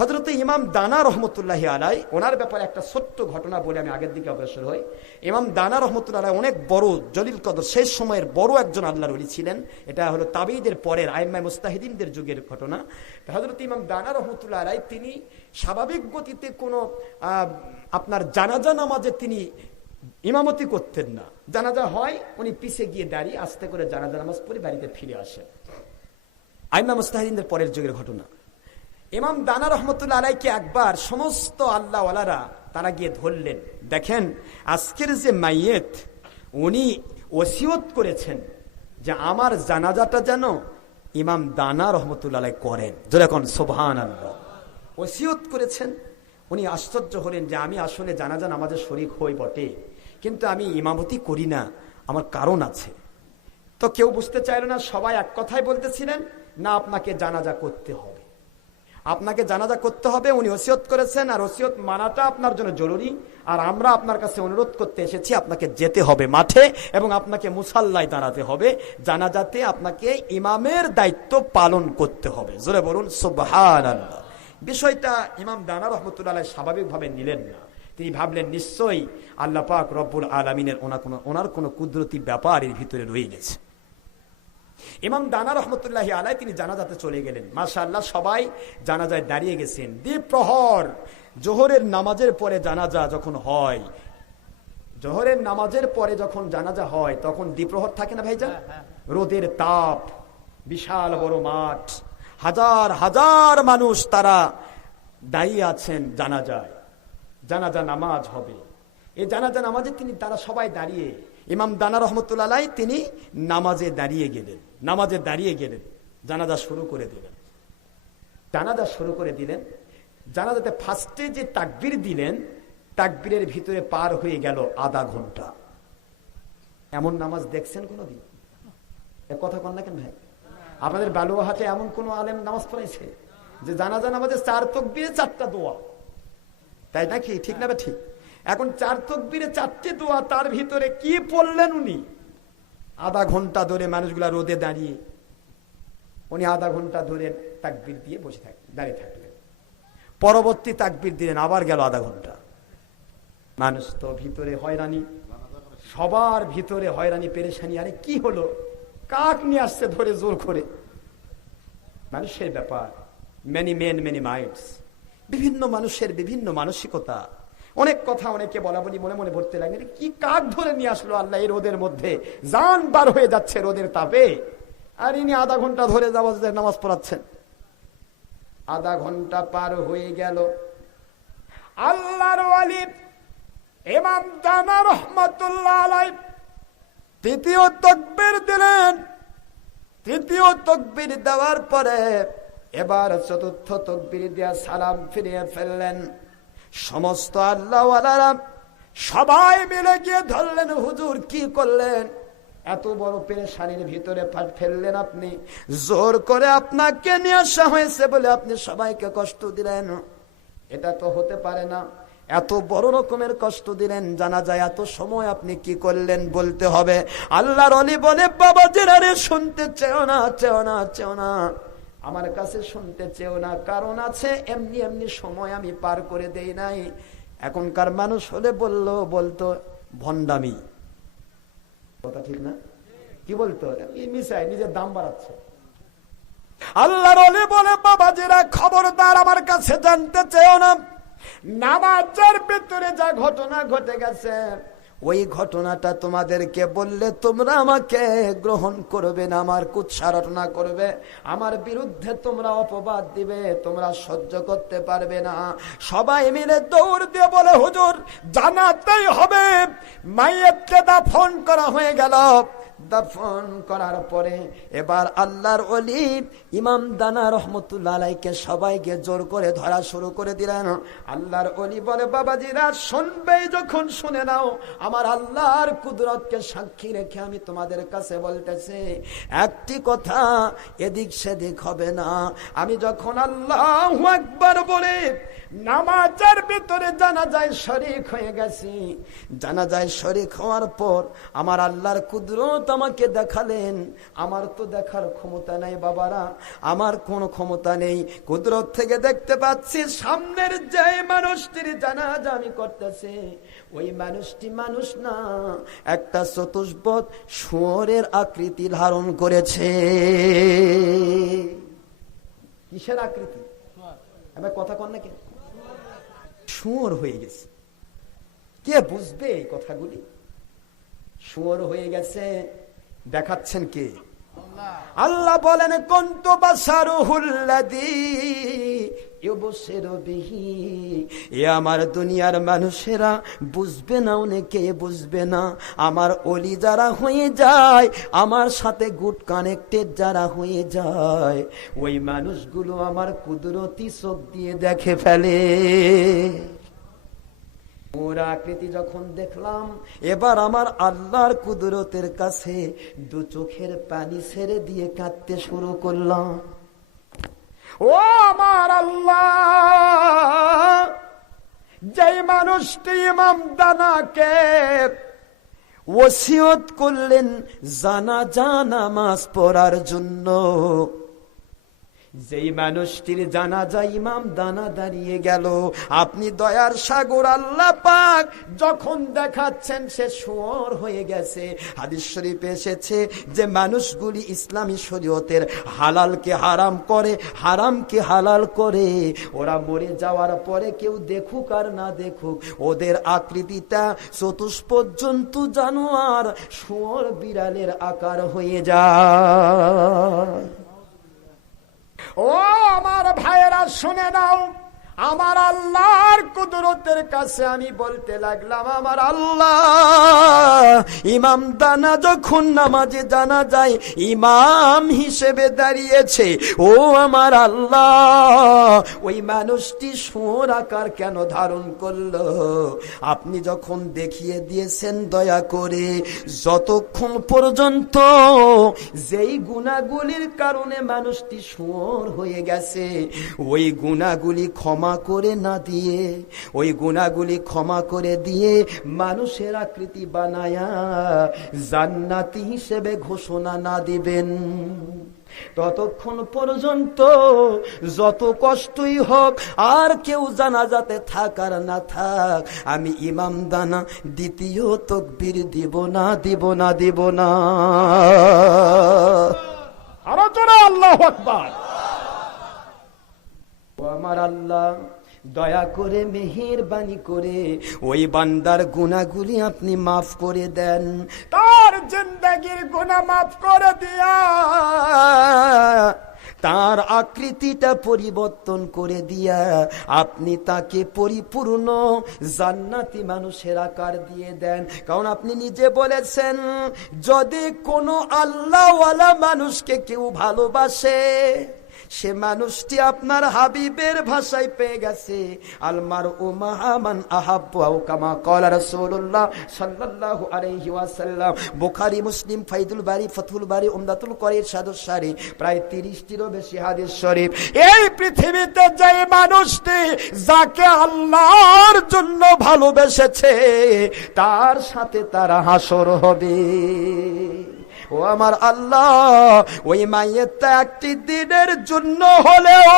হযরত ইমাম দানা রহমতুল্লাহি আলাই, ওনার ব্যাপারে একটা ছোট্ট ঘটনা বলে আমি আগের দিকে অগ্রসর হই। ইমাম দানা রহমতুল্লাহ আলাই অনেক বড় জলিল কদর, শেষ সময়ের বড় একজন আল্লাহর ওলি ছিলেন। এটা হলো তাবেঈদের পরের আইম্মায়ে মুস্তাহিদিনদের যুগের ঘটনা। হযরত ইমাম দানা রহমতুল্লাহ আলাই তিনি স্বাভাবিক গতিতে কোনো আপনার জানাজা নামাজে তিনি ইমামতি করতেন না। জানাজা হয়, উনি পিছে গিয়ে দাঁড়িয়ে আস্তে করে জানাজা নামাজ পড়ে বাড়িতে ফিরে আসেন। আইম্মায়ে মুস্তাহিদিনদের পরের যুগের ঘটনা। ইমাম দানা রহমতুল্লাহ আলাইকে একবার সমস্ত আল্লাহ ওয়ালারা তারা গিয়ে ধরলেন, দেখেন আজকের যে মাইয়েত, উনি ওসিয়ত করেছেন যে আমার জানাজাটা যেন ইমাম দানা রহমতুল্লাহ আলাই করেন। যেরকম সুবহানাল্লাহ, ওসিয়ত করেছেন। উনি আশ্চর্য হলেন যে আমি আসলে জানাজা নামাজের শরীক হই বটে, কিন্তু আমি ইমামতি করি না, আমার কারণ আছে। তো কেউ বুঝতে চাইল না, সবাই এক কথাই বলতেছিলেন, না আপনাকে জানাজা করতে হবে, আপনাকে জানাজা করতে হবে। উনি ওসিয়ত করেছেন, আর ওসিয়ত মানাটা আপনার জন্য জরুরি। আর আমরা আপনার কাছে অনুরোধ করতে এসেছি, আপনাকে যেতে হবে মাঠে এবং আপনাকে মুসাল্লায় দাঁড়াতে হবে, জানাজাতে আপনাকে ইমামের দায়িত্ব পালন করতে হবে। জোরে বলুন সুবহানাল্লাহ। বিষয়টা ইমাম দানা রহমতুল্লাহ আলাইহি স্বাভাবিকভাবে নিলেন না। তিনি ভাবলেন নিশ্চয়ই আল্লাহ পাক রব্বুল আলামিনের ওনার কোনো কুদরতি ব্যাপার এর ভিতরে রয়ে গেছে। ইমাম দানা রহমতুল্লাহি আলাই তিনি জানাজাতে চলে গেলেন। মাশাআল্লাহ, সবাই জানাজায় দাঁড়িয়ে গেছেন। দ্বিপ্রহর জোহরের নামাজের পরে জানাজা যখন হয়, জোহরের নামাজের পরে যখন জানাজা হয়, তখন দ্বিপ্রহর থাকে না ভাইজান? রোদের তাপ, বিশাল বড় মাঠ, হাজার হাজার মানুষ তারা দাঁড়িয়ে আছেন জানাজায়। জানাজা নামাজ হবে। এই জানাজা নামাজে তারা সবাই দাঁড়িয়ে, ইমাম দানা রহমতুল্লাহ আলাই তিনি নামাজে দাঁড়িয়ে গেলেন, জানাজা শুরু করে দিলেন। জানাজাতে ফার্স্টে যে তাকবীর দিলেন, তাকবীরের ভিতরে পার হয়ে গেল আধা ঘন্টা। এমন নামাজ দেখছেন কোনোদিন? এ কথা কন না কেন ভাই? আপনাদের বালুয়াহাটে এমন কোন আলেম নামাজ পড়াইছে যে জানাজা নামাজে 4 তাকবীরে 4টা দোয়া? তাই নাকি? ঠিক না? ঠিক। এখন 4 তাকবীরে 4টে দোয়া, তার ভিতরে কি পড়লেন উনি? আধা ঘন্টা ধরে মানুষগুলা রোদে দাঁড়িয়ে, উনি আধা ঘন্টা ধরে তাকবীর দিয়ে দাঁড়িয়ে থাকলেন। পরবর্তী তাকবীর দিলেন, আবার গেল আধা ঘন্টা। মানুষ তো ভিতরে হয়রানি, সবার ভিতরে হয়রানি, পেরেশানি। আরে কি হলো? কাক নিয়ে আসছে ধরে জোর করে। মানুষের ব্যাপার, মেনি মেন মেনি মাইন্ডস, বিভিন্ন মানুষের বিভিন্ন মানসিকতা। অনেক কথা অনেকে বলা বলি মনে মনে ভরতে লাগে, কি কাক ধরে নিয়ে আসলো আল্লাহ এই রোদের মধ্যে, জান বার হয়ে যাচ্ছে রোদের তাপে, আর ইনি আধা ঘন্টা ধরে নামাজ পড়াচ্ছেন। আধা ঘন্টা পার হয়ে গেল। আল্লাহর ওয়ালি ইমাম দানা রাহমাতুল্লাহ আলাইহি তৃতীয় তাকবীর দিলেন। তৃতীয় তাকবীর দেওয়ার পরে এবার চতুর্থ তাকবীর দিয়া সালাম ফিরিয়ে ফেললেন। সমস্ত আল্লাহ ওয়ালারা সবাই মিলে গিয়ে ধরলেন, হুজুর কি করলেন? এত বড় পেরেশানির ভিতরে ফেললেন আপনি, জোর করে আপনাকে নিয়ে আসা হয়েছে বলে আপনি সবাইকে কষ্ট দিলেন, এটা তো হতে পারে না। এত বড় রকমের কষ্ট দিলেন, জানা যায় এত সময় আপনি কি করলেন বলতে হবে। আল্লাহর ওলি বলে, বাবা জেনারে শুনতে চেও না, আমার কাছে শুনতে চেও না, কারণ আছে, এমনি এমনি সময় আমি পার করে দেই নাই। এখনকার মানুষ হলে বলতো ভণ্ডামি, কথা ঠিক না? কি বলতো? মিশাই, নিজের দাম বাড়াচ্ছে। আল্লাহর ওলি বলে, বাবাজিরা খবরদার আমার কাছে জানতে চেও না। নামাজের ভিতরে যা ঘটনা ঘটে গেছে, ওই ঘটনাটা তোমাদেরকে বললে তোমরা আমাকে গ্রহণ করবে না, আমার কুৎসারটনা করবে, আমার বিরুদ্ধে তোমরা অপবাদ দিবে, তোমরা সহ্য করতে পারবে না। সবাই মিলে দৌড় দিয়ে বলে, হুজুর জানাতেই হবে। মাইয়াতকে দাফন করা হয়ে গেল। দাফন করার পরে এবার আল্লাহর ওলি ইমাম দানা রহমতুল্লাহ আলাইহিকে সবাইকে জোর করে ধরা শুরু করে দিলেন। আল্লাহর ওলি বলে, বাবাজিরা শুনবে, যখন শুনে নাও, আমার আল্লাহর কুদরতকে সাক্ষী রেখে আমি তোমাদের কাছে বলতেছি, একটি কথা এদিক সেদিক হবে না। আমি যখন আল্লাহু আকবার বলে নামাজের ভিতরে জানাজায় শরীক হয়ে গেছি। জানাজায় শরীক হওয়ার পর আমার আল্লাহর কুদরত আমাকে দেখালেন। আমার তো দেখার ক্ষমতা নাই বাবারা, আমার কোনো ক্ষমতা নেই। কুদরত থেকে দেখতে পাচ্ছি সামনের যে মানুষটির জানাজা আমি করতেছি, ওই মানুষটি মানুষ না, একটা চতুষ্পদ শুয়োরের আকৃতি ধারণ করেছে। কিসের আকৃতি? এবার কথা কন না, কে শুয়োর হয়ে গেছে। কে বুঝবে এই কথাগুলি? শুয়োর হয়ে গেছে, দেখাচ্ছেন কে? আল্লাহ বলেন কুনতু বাসারুহুল্লাযী ইউবসিরু বিহি। এ আমার দুনিয়ার মানুষেরা বুঝবে না, অনেকে বুঝবে না। আমার ওলি যারা হয়ে যায়, আমার সাথে গুড কানেক্টেড যারা হয়ে যায়, ওই মানুষগুলো আমার কুদরতি চোখ দিয়ে দেখে ফেলে। ওর আকৃতি যখন দেখলাম, এবার আমার আল্লাহর কুদরতের কাছে দু চোখের পানি ছেড়ে দিয়ে কাঁদতে শুরু করলাম। ও আমার আল্লাহ, যেই মানুষটি ইমাম দানাকে ওসিয়ত করলেন জানাজা নামাজ পড়ার জন্য, যেই মানুষটির জানাজা ইমাম দানা দাঁড়িয়ে গেল, আপনি দয়ার সাগর আল্লাহ পাক যখন দেখাচ্ছেন সে শুয়োর হয়ে গেছে। হাদিস শরীফে এসেছে যে মানুষগুলি ইসলামী শরীয়তের হালালকে হারাম করে, হারামকে হালাল করে, ওরা মরে যাওয়ার পরে কেউ দেখুক আর না দেখুক, ওদের আকৃতিটা চতুষ্পদ জন্তু জানোয়ার শুয়োর বিড়ালের আকার হয়ে যায়। ও আমার ভাইয়েরা শুনে নাও, আমার আল্লাহর কুদরতের কাছে আমি বলতে লাগলাম, আমার আল্লাহ, ইমাম দানা যখন নামাজে জানা যায় ইমাম হিসেবে দাঁড়িয়েছে, ও আমার আল্লাহ, ওই মানুষটি শুয়োর আকার কেন ধারণ করলো? আপনি যখন দেখিয়ে দিয়েছেন দয়া করে, যতক্ষণ পর্যন্ত যেই গুনাহগুলির কারণে মানুষটি শুয়োর হয়ে গেছে, ওই গুনাহগুলি ক্ষমা করে না দিয়ে, ওই গুনাহগুলি ক্ষমা করে দিয়ে মানুষের আকৃতি বানায়া জান্নাতি হিসেবে ঘোষণা না দিবেন, ততক্ষণ পর্যন্ত যত কষ্টই হোক আর কেউ জানাজাতে থাক আর না থাক, আমি ইমাম দানা দ্বিতীয় তাকবীর দিব না, দিব না, দিব না। আরো জোরে আল্লাহু আকবার। ও আমার আল্লাহ, দয়া করে মেহেরবানি করে ওই বান্দার গুনাহগুলি আপনি মাফ করে দেন, তার জিন্দেগির গুনাহ মাফ করে দিয়া তার আকৃতিটা পরিবর্তন করে দিয়া আপনি তাকে পরিপূর্ণ জান্নাতি মানুষের আকার দিয়ে দেন। কারণ আপনি নিজে বলেছেন, যদি কোনো আল্লাহওয়ালা মানুষকে কেউ ভালোবাসে, সে মানুষটি আপনার হাবিবের ভাষায় পেয়ে গেছে, আলমার ও মাহামান আহাব্বু কামা ক্বালা রাসূলুল্লাহ সাল্লাল্লাহু আলাইহি ওয়াসাল্লাম। বুখারী, মুসলিম, ফাইদুল বারী, ফাতহুল বারী, উমদাতুল কারী, ইরশাদুস সারী, প্রায় 30টিরও বেশি হাদিস শরীফ। এই পৃথিবীতে যে মানুষটি যাকে আল্লাহর জন্য ভালোবেসেছে, তার সাথে তারা হাসর হবে। ও আমার আল্লাহ, ওই মাইয়েরটা একটি দিনের জন্য হলেও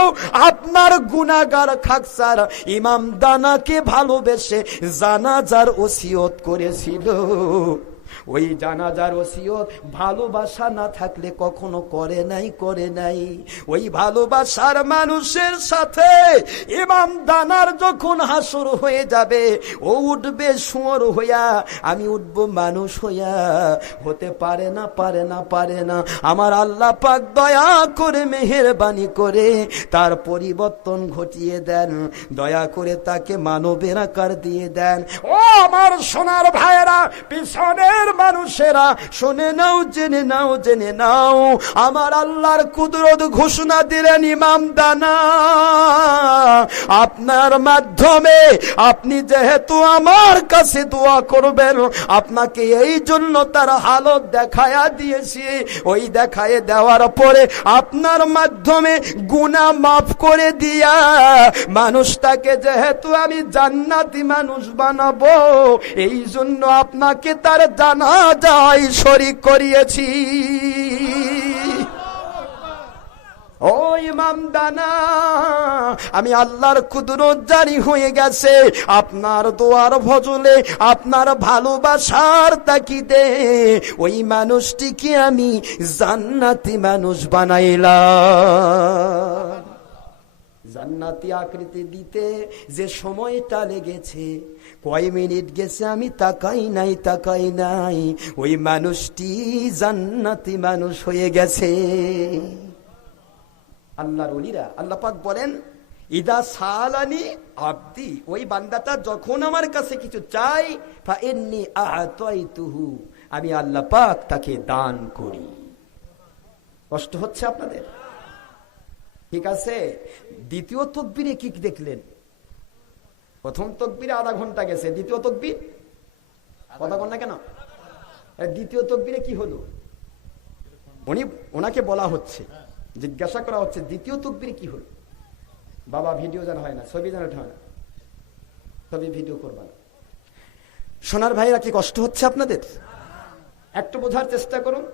আপনার গুনাহগার খাকসার ইমাম দানাকে ভালোবেসে জানাজার ওসিয়ত করেছিল। ওই জানাজার ওসিয়ত ভালোবাসা না থাকলে কখনো করে নাই, করে নাই। ওই ভালোবাসার মানুষের সাথে ইমাম দানার যখন হাসর হয়ে যাবে, ও উঠবে শুয়োর হইয়া, আমি উঠব মানুষ হইয়া। হতে পারে না, পারে না, পারে না। আমার আল্লাহ পাক দয়া করে মেহেরবানি করে তার পরিবর্তন ঘটিয়ে দেন, দয়া করে তাকে মানবের আকার দিয়ে দেন। ও আমার সোনার ভাইয়েরা, পিছনের মানুষেরা শুনে নাও, জেনে নাও, জেনে নাও, আমার আল্লাহর কুদরত ঘোষণা দিলেন, ইমাম দানা আপনার মাধ্যমে আপনি যেহেতু আমার কাছে দোয়া করবেন, আপনাকে এই জন্য তার হালত দেখায়া দিয়েছি। ওই দেখায় দেওয়ার পরে আপনার মাধ্যমে গুনাহ মাফ করে দিয়া মানুষটাকে যেহেতু আমি জান্নাতি মানুষ বানাবো, এই জন্য আপনাকে তার জানাজায় শরীক করিয়েছি। ও ইমাম দানা, আমি আল্লাহর কুদরত জারি হয়ে গেছে আপনার দোয়ার ফজলে, আপনার ভালোবাসার তাকিদে ওই মানুষটিকে আমি জান্নাতি মানুষ বানাইলাম। জান্নাতি আকৃতি দিতে যে সময়টা লেগেছে, কয় মিনিট গেছে আমি তাকাই নাই, ওই মানুষটি জান্নাতি মানুষ হয়ে গেছে। আল্লাহর ওলিরা, আল্লাহ পাক বলেন ইদা সালানি আব্দি, ওই বান্দাটা যখন আমার কাছে কিছু চাই, ফা ইন্নী আ'তাইতুহু, আমি আল্লাহ পাক তাকে দান করি। কষ্ট হচ্ছে আপনাদের? ঠিক আছে। দ্বিতীয় তাকবীরে কি দেখলেন? প্রথম তাকবীরে আধা ঘন্টা গেছে, দ্বিতীয় তাকবীর কথা বল না কেন? দ্বিতীয় তাকবীরে কি হলো? ওনাকে বলা হচ্ছে, জিজ্ঞাসা করা হচ্ছে দ্বিতীয় তাকবীরে কি হলো? বাবা ভিডিও যেন হয় না, ছবি যেন হয় না, ছবি ভিডিও করবা না। সোনার ভাইরা, কি কষ্ট হচ্ছে আপনাদের? একটু বোঝার চেষ্টা করুন।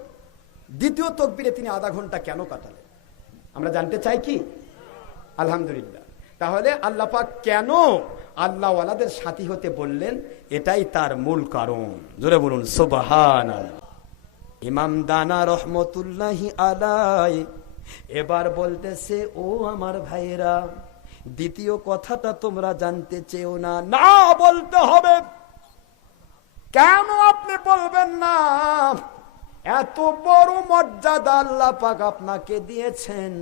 দ্বিতীয় তাকবীরে তিনি আধা ঘন্টা কেন কাটালেন? আমরা জানতে চাই কি? আলহামদুলিল্লাহ। তাহলে আল্লাহ পাক কেন আল্লাহ ওয়ালাদের সাথী হতে বললেন, এটাই তার মূল কারণ। জোরে বলুন সুবহানাল্লাহ। ইমাম দানা রহমতুল্লাহি আলাইহি এবার বলতেছে, ও আমার ভাইরা, দ্বিতীয় কথাটা তোমরা জানতে চেও না? না, বলতে হবে। কেন আপনি বলবেন না? এত বড় মর্যাদা আল্লাহ পাক আপনাকে দিয়েছেন,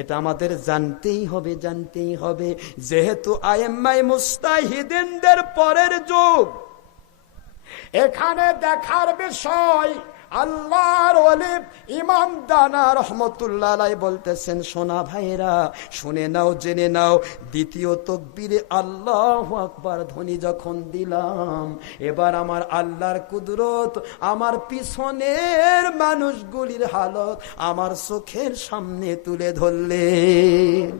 এটা আমাদের জানতেই হবে, যেহেতু আইম্মায়ে মুজতাহিদিনদের পরের যুগ। এখানে দেখার বিষয়, আল্লাহর ওলি ইমাম দানা রাহমাতুল্লাহ আলাইহি বলতেছেন, সোনা ভাইরা শুনে নাও, জেনে নাও, দ্বিতীয় তাকবীরে আল্লাহু আকবার ধ্বনি যখন দিলাম, এবার আমার আল্লাহর কুদরত আমার পিছনের মানুষগুলির হালত আমার চোখের সামনে তুলে ধরলেন।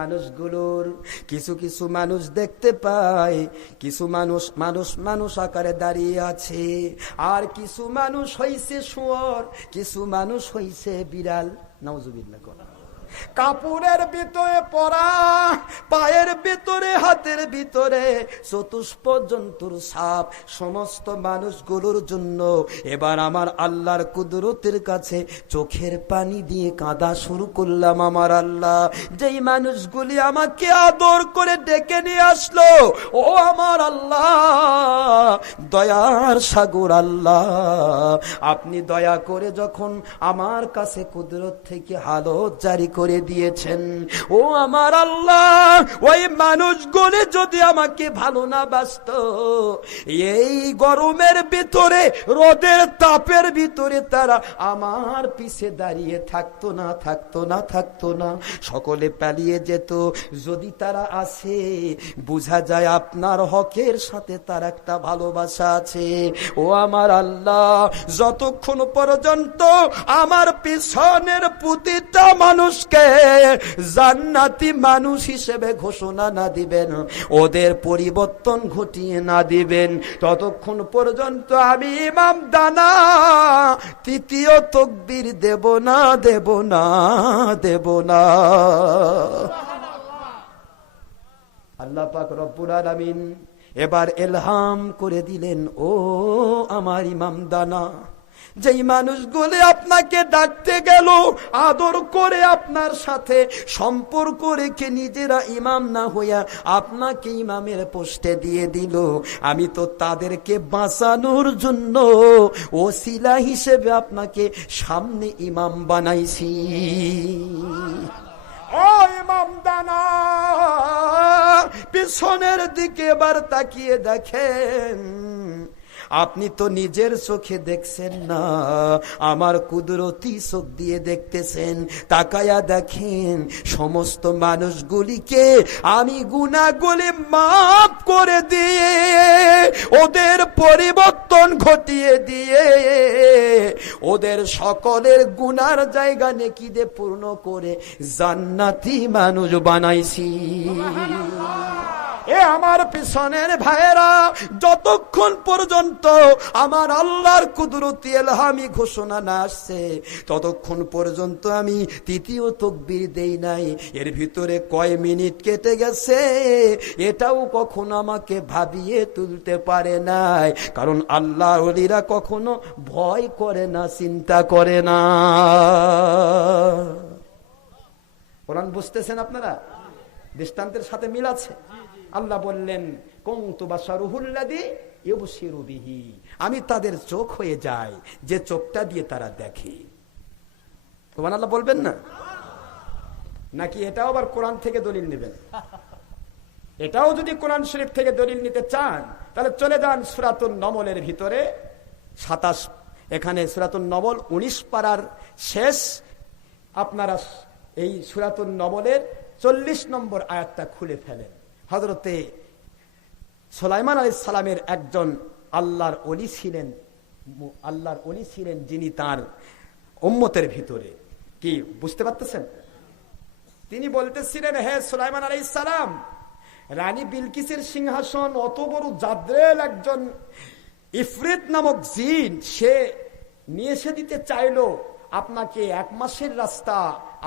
মানুষগুলোর কিছু মানুষ দেখতে পায়, কিছু মানুষ আকারে দাঁড়িয়ে আছে, আর কিছু মানুষ হইছে শুয়োর, কিছু মানুষ হইছে বিড়াল। নাউজুবিল্লাহ। কাপড়ের ভিতরে পরা, পায়ের ভিতরে, হাতের ভিতরে চতুষ্পদ জন্তুর ছাপ, সমস্ত মানুষগুলোর জন্য এবার আমার আল্লাহর কুদরতের কাছে চোখের পানি দিয়ে কাঁদা শুরু করলাম। আমার আল্লাহ, যেই মানুষগুলি আমাকে আদর করে ডেকে নিয়ে আসলো, ও আমার আল্লাহ, দয়ার সাগর আল্লাহ, আপনি দয়া করে যখন আমার কাছে কুদরত থেকে হালত জারি করে দিয়েছেন, ও আমার আল্লাহ, ওই মানুষগুলি যদি আমাকে ভালো না বাসতো, এই গরমের ভিতরে, রোদের তাপের ভিতরে তারা আমার পিছে দাঁড়িয়ে থাকতো না, সকলে পালিয়ে যেত। যদি তারা আসে, বোঝা যায় আপনার হকের সাথে তার একটা ভালোবাসা আছে। ও আমার আল্লাহ, যতক্ষণ পর্যন্ত আমার পিছনের প্রতিটা মানুষকে জান্নাতি মানুষ হিসেবে ঘোষণা না দিবেন, ওদের পরিবর্তন ঘটিয়ে না দিবেন, ততক্ষণ পর্যন্ত আমি ইমাম দানা তৃতীয় তাকবীর দেব না। আল্লাহ পাক রব্বুল আলামিন এবার ইলহাম করে দিলেন, ও আমার ইমাম দানা, যেই মানুষগুলি আপনাকে ডাকতে গেল, আদর করে আপনার সাথে সম্পর্ক রেখে নিজেরা ইমাম না হইয়া আপনাকে ইমামের পোস্টে দিয়ে দিল, আমি তো তাদেরকে বাঁচানোর জন্য ওসিলা হিসেবে আপনাকে সামনে ইমাম বানাইছি। ও ইমাম দানা, পিছনের দিকে এবার তাকিয়ে দেখেন, আপনি তো নিজের চোখে দেখছেন না, আমার কুদরতি চোখ দিয়ে দেখতেছেন। তাকায়া দেখেন সমস্ত মানুষগুলিকে আমি গুনাহগুলি মাফ করে দিয়ে, ওদের পরিবর্তন ঘটিয়ে দিয়ে, ওদের সকলের গুনার জায়গা নেকি দিয়ে পূর্ণ করে জান্নাতি মানুষ বানাইছি। এ আমার পিছনের ভাইয়েরা, যতক্ষণ পর্যন্ত আমার আল্লাহর কুদরতি ইলহামি ঘোষণা না আসছে, ততক্ষণ পর্যন্ত আমি তৃতীয় তাকবীর দেই নাই। এর ভিতরে কয় মিনিট কেটে গেছে এটাও কখনো আমাকে ভাবিয়ে তুলতে পারে নাই, কারণ আল্লাহর ওলিরা কখনো ভয় করে না, চিন্তা করে না। কোরআন বুঝতেছেন আপনারা? দৃষ্টান্তের সাথে মিল আছে। আল্লাহ বললেন কুনতু বাশারুহুল্লাযী ইউবশিরু বিহি, আমি তাদের চোখ হয়ে যাই যে চোখটা দিয়ে তারা দেখে। সুবহানাল্লাহ বলবেন না? নাকি এটাও আবার কোরআন থেকে দলিল নেবেন? এটাও যদি কোরআন শরীফ থেকে দলিল নিতে চান তাহলে চলে যান সূরাতুন নমলের ভিতরে 27, এখানে সূরাতুন নমল 19 পারার শেষ, আপনারা এই সূরাতুন নমলের 40 নম্বর আয়াতটা খুলে ফেলেন। হযরতে সুলাইমান আলাইহিস সালামের একজন আল্লাহর ওলি ছিলেন, যিনি তার উম্মতের ভিতরে, কি বুঝতে পারতেছেন? তিনি বলতেছিলেন, হে সুলাইমান আলাইহিস সালাম, রানী বিলকিসের সিংহাসন অত বড় জাদ্রেল একজন ইফরিত নামক জিন, সে নিয়ে এসে দিতে চাইলো আপনাকে, 1 মাসের রাস্তা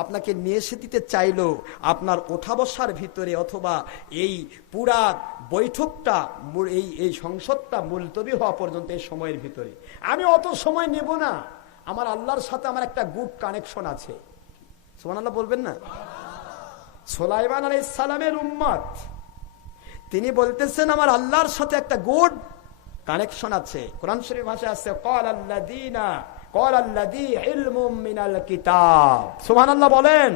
আপনাকে নিয়ে এসে দিতে চাইলো আপনার ওঠা বসার ভিতরে, অথবা এই পুরা বৈঠকটা, এই সংসদটা মুলতবি হওয়া পর্যন্ত এই সময়ের ভিতরে। আমি অত সময় নেব না, আমার আল্লাহর সাথে আমার একটা গুড কানেকশন আছে। সুবহানাল্লাহ বলবেন না? সুলাইমান আলাইহিস সালামের উম্মত, তিনি বলতেছেন আমার আল্লাহর সাথে একটা গুড কানেকশন আছে। কোরআন শরীফ ভাষায় আছে ক্বালাল্লাযী ইলমুম মিনাল কিতাব। সুবহানাল্লাহ বলেন।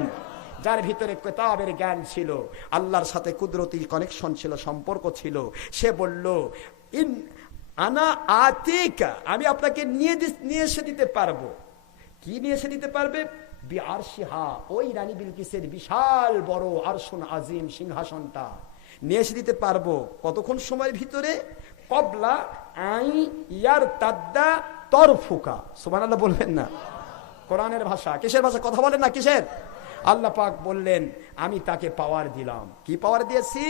যার ভিতরে কিতাবের জ্ঞান ছিল, আল্লাহর সাথে কুদরতি কানেকশন ছিল, সম্পর্ক ছিল, সে বলল আনা আতিকা, আমি আপনাকে নিয়ে এসে দিতে পারবো। কি নিয়ে এসে দিতে পারবে? বিআরশিহা, ওই রানী বিলকিসের বিশাল বড় আরশুন আজিম সিংহাসনটা নিয়ে এসে দিতে পারবো। কতক্ষণ সময়ের ভিতরে? কবলা আই ইয়ার তাদ্দা তরফুকা। সুবহানাল্লাহ বলবেন না? কোরআনের ভাষা। কিসের ভাষা? কথা বলেন না কিসের? আল্লাহ পাক বললেন আমি তাকে পাওয়ার দিলাম। কি পাওয়ার দিয়েছি?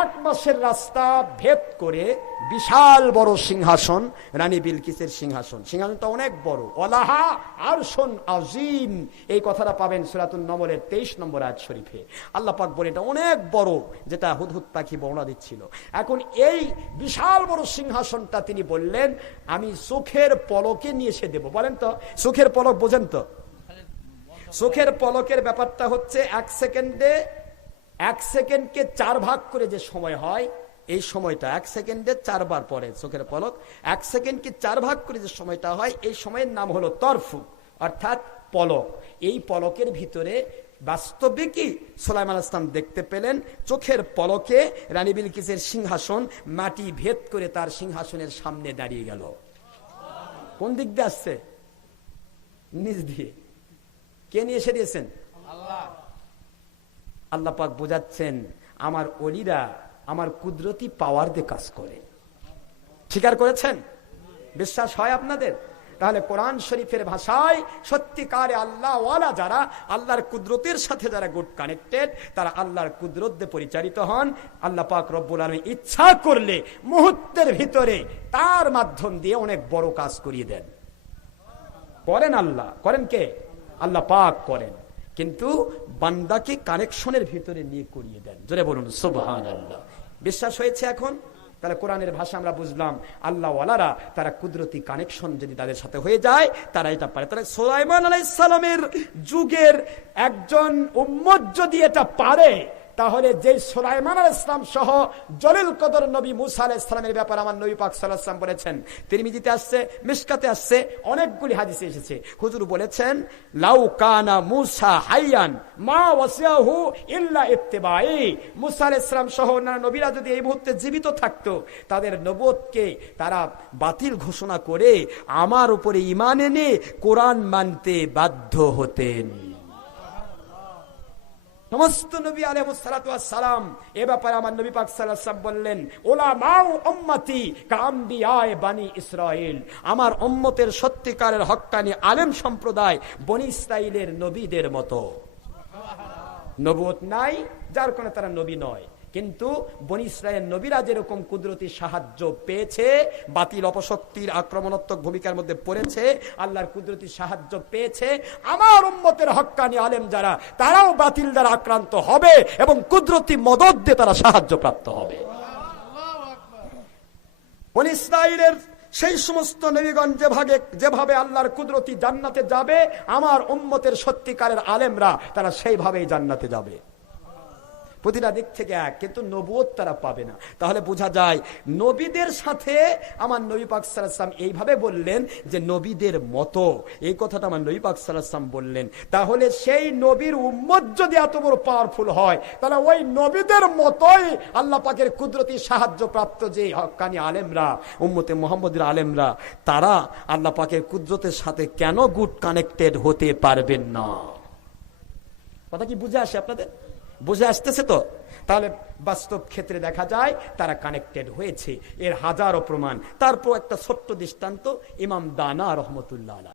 1 মাসের রাস্তা ভেদ করে বিশাল বড় সিংহাসন, রানী বিলকিসের সিংহাসন। সিংহাসনটা অনেক বড়। ওয়ালাহা আরশুন আযীম, এই কথাটা পাবেন সূরাতুন নমলের 23 নম্বর আয়াত শরীফে। আল্লাহ পাক বলে এটা অনেক বড়, যেটা হুদহুদ পাখি বর্ণনা দিচ্ছিল। এখন এই বিশাল বড় সিংহাসনটা তিনি বললেন আমি চোখের পলকে নিয়ে এসে দেব। বলেন তো চোখের পলক বোঝেন তো? চোখের পলকের ব্যাপারটা হচ্ছে 1 সেকেন্ডকে 4 ভাগ করে যে সময় হয়, এই সময়টা 1 সেকেন্ডে 4 বার পরে চোখের পলক। 1 সেকেন্ডকে 4 ভাগ করে যে সময়টা হয়, এই সময়ের নাম হলো তরফু, অর্থাৎ পলক। এই পলকের ভিতরে বাস্তবিকই সুলাইমান আলাইহিস সালাম দেখতে পেলেন চোখের পলকে রানী বিলকিসের সিংহাসন মাটি ভেদ করে তার সিংহাসনের সামনে দাঁড়িয়ে গেল। কোন দিক দিয়ে আসছে? নিজ দিয়ে। কে নিয়ে এসে দিয়েছেন? আল্লাহ। আল্লাহ পাক বোঝাচ্ছেন আমার ওলিরা আমার কুদরতি পাওয়ার দিয়ে কাজ করে। স্বীকার করেছেন? বিশ্বাস হয় আপনাদের? তাহলে কোরআন শরীফের ভাষায় সত্যিকারে আল্লাহ ওয়ালা যারা, আল্লাহর কুদরতের সাথে যারা গুড কানেক্টেড, তারা আল্লাহর কুদরত দিয়ে পরিচালিত হন। আল্লাহ পাক রব্বুল আলামিন ইচ্ছা করলে মুহূর্তের ভিতরে তার মাধ্যম দিয়ে অনেক বড় কাজ করিয়ে দেন। করেন আল্লাহ। করেন কে? আল্লাহ পাক করেন। কিন্তু বান্দাকে কানেকশনের ভিতরে নিয়ে করিয়ে দেন। জোরে বলুন সুবহানাল্লাহ। বিশ্বাস হয়েছে এখন? তাহলে কোরআনের ভাষা আমরা বুঝলাম আল্লাহ ওয়ালারা তারা কুদরতি কানেকশন যদি তাদের সাথে হয়ে যায় তারা এটা পারে। তাহলে সুলাইমান আলাইহিস সালামের যুগের একজন উম্মত যদি এটা পারে, তাহলে যে সুলাইমান আলাইহিস সালাম সহ জলিল কদর নবী মুসা আলাইহিস সালামের ব্যাপারে আমার নবী পাক সাল্লাল্লাহু আলাইহি ওয়াসাল্লাম বলেছেন, তিরমিজিতে আসছে, মিশকাতে আসছে, অনেকগুলি হাদিসে এসেছে। হুজুর বলেছেন, লাউ কানা মুসা হাইয়ান মা ওয়াসিয়াহু ইল্লা ইত্তিবাই। মুসা আলাইহিস সালাম সহ অন্যান্য নবীরা যদি এই মুহূর্তে জীবিত থাকতো, তাদের নবুয়তকে তারা বাতিল ঘোষণা করে আমার উপরে ঈমান এনে কোরআন মানতে বাধ্য হতেন। সমস্ত নবী আলাইহিস সালাতু ওয়াস সালাম এ ব্যাপারে আমার নবী পাক সাল্লাল্লাহু আলাইহি ওয়াসাল্লাম বললেন, উলামাউ উম্মতি কাআম্বিয়ায়ে বনি ইসরাঈল। আমার উম্মতের সত্যিকারের হক্কানি আলেম সম্প্রদায় বনি ইসরাঈলের নবীদের মতো। নবুয়ত নাই, যার কারণে তারা নবী নয়। কিন্তু বনি ইসরায়েল নবীরা যেরকম কুদরতি সাহায্য পেয়েছে, বাতিল অপশক্তির আক্রমণাত্মক ভূমিকার মধ্যে পড়েছে, আল্লাহর কুদরতি সাহায্য পেয়েছে, আমার উম্মতের হক্কানি আলেম যারা, তারাও বাতিল দ্বারা আক্রান্ত হবে এবং কুদরতি মদদ দিয়ে তারা সাহায্য প্রাপ্ত হবে। বনি ইসরায়েলের সেই সমস্ত নবীগণ যেভাবে আল্লাহর কুদরতি জান্নাতে যাবে, আমার উম্মতের সত্যিকারের আলেমরা তারা সেইভাবেই জান্নাতে যাবে। প্রতিটা দিক থেকে এক, কিন্তু নবুয়ত তারা পাবে না। তাহলে বোঝা যায় নবীদের সাথে আমার নবী পাক সাল্লাল্লাহু আলাইহি ওয়াসাল্লাম এইভাবে বললেন যে নবীদের মতো, এই কথাটা আমার নবী পাক সাল্লাল্লাহু আলাইহি ওয়াসাল্লাম বললেন। তাহলে সেই নবীর উম্মত যদি এত বড় পাওয়ারফুল হয়, তাহলে ওই নবীদের মতোই আল্লাহ পাকের কুদরতি সাহায্য প্রাপ্ত যে হক্কানি আলেমরা, উম্মতে মুহাম্মদের আলেমরা, তারা আল্লাহ পাকের কুদরতের সাথে কেন গুড কানেক্টেড হতে পারবেন না? কথা কি বুঝে আসে আপনাদের? বুঝে আসতেছে তো? তাহলে বাস্তব ক্ষেত্রে দেখা যায় তারা কানেক্টেড হয়েছে, এর হাজারো প্রমাণ। তারপর একটা ছোট্ট দৃষ্টান্ত, ইমাম দানা রহমতুল্লাহ আলাইহি।